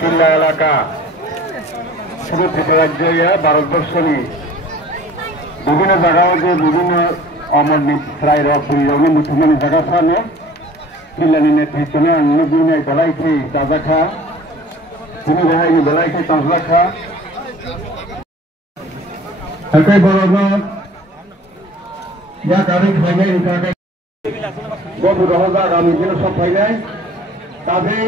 Killa এলাকা শুধু রাজ্য ভারতবর্ষ নিয়ে বিভিন্ন জায়গায় যে বিভিন্ন অমরনাথ রায় রপুরি রঙের মুসলমান জায়গা ফানো কিল্লানি নেতৃত্বে নবীনে বেলাইকে তাজা খা তিনি বেলাইকে বেলাইকে তাজা খা হালকাই বড় যা গাড়ি খাইলে ইনকাকে গবু রহজা গামি দিন সব ফাইনাই তবে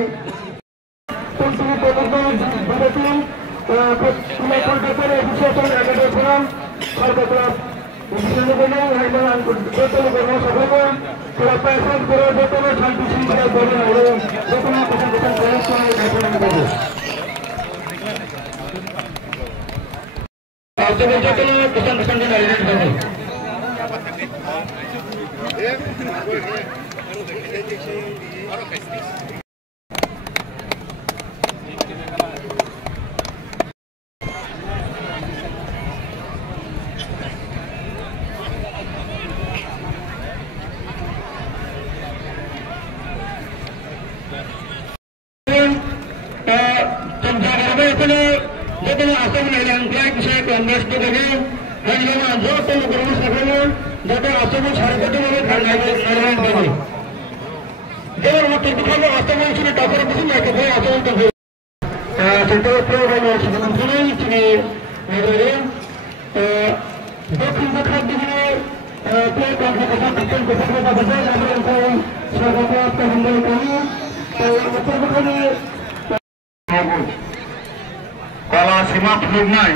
कला सीमा फुलनाय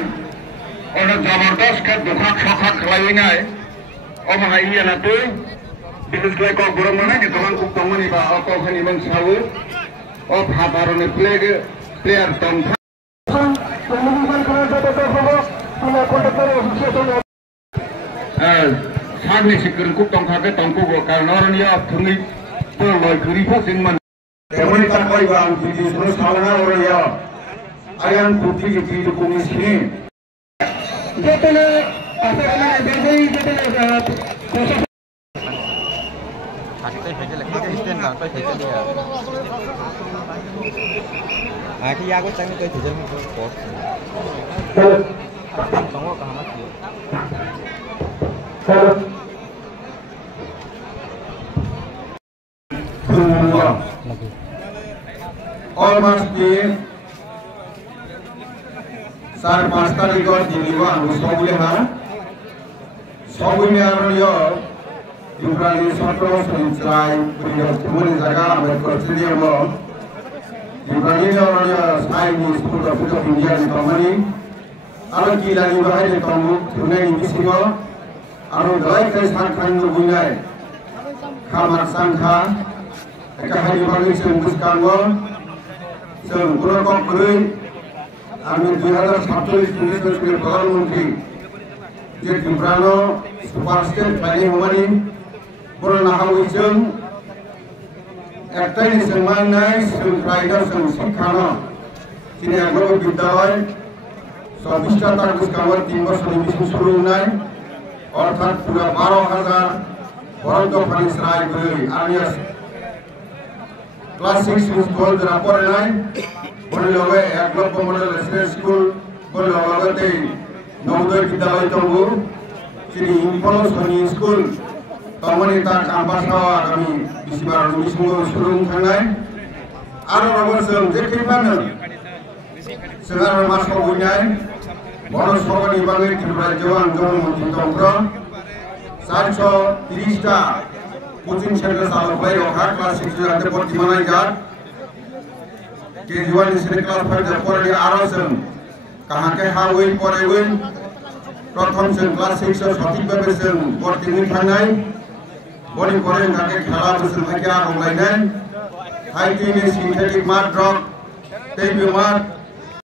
और जबरदस्त के दुखा खखा खलायनाय और माहाई ना तो बिजनेस के को गरम ना के दुकान को कमनी बा और कफनी मन साउ और साधारण प्लेयर तम सारनि सिकरन को तंखा के तंको को कारण या थुंगी तो लय खरिफा सिंगमन एमनि ताकय बा बिदि सुनो सावना और या आयान पुत्री के चीज को मिसने जेतने असरना देदे जेतने कोशिश आते भेजे लगे स्टैंड पर पे भेजे दिया आके या को तंग कोई भेजे में पोस्ट तंगो कहां मत चलो almost the 5 तारीख और दिल्लीवा सबले हा सबले आरो युक्रानी सत्र संचाय पुरी जगह आंबेडकर स्टेडियम युक्रानी और साइनी स्कूल ऑफ इंडिया नि कमानी आरो किलानी बाहाय नि तमु थुनै इंगिसिगो आरो दलाय kai सारखान बुनाय खामार सांखा एकाहाय बागै संगुसकांगो जों गुरकम गै आंनि 2047 पुलिसनि प्रधानमंत्री जे दिब्रानो सुपार स्टेट प्लानिंग हमानि बरना हावैजों एकटाइनि सोंमानाय सोंफ्रायदा जों शिक्षानो दिनै आगोल विद्यालय 24 तारगुसकांगो 3 बोसोरनि बिसिम सुरुनाय अर्थात पुरा 12,000 बरं दफानि स्राय गै आंनि क्लास 6 to 12 जरा पढ़नाय बोललोगे एक लोग मॉडल रेसिडेंस स्कूल बोललोगे ते नवोदय विद्यालय तंगु सिरि इम्फल सनि स्कूल तमनि ता काम्पासाव आगामी बिसिबार मिसिंगो सुरुं थांनाय आरो रबरजों जेखैबानो जोंहा मासाव बुंनाय बर' सरकारनि बागै रायजोआव आं जन मन्थ्रि दंफ्र 430 टा कोचिंग सेंटर चालुबाय रहा क्लास 6 जाते बर्तमानाय जात केजुआल नि क्लास 5 जा पराय आरो जों काहाके हावै परायगोन प्रथम जों क्लास 6 आव सঠিকভাবে जों भर्तिनि थांनाय बनि परे थाके खेला बोसोर थाके आगलायनाय हाइटिनि synthetic mark drop table mark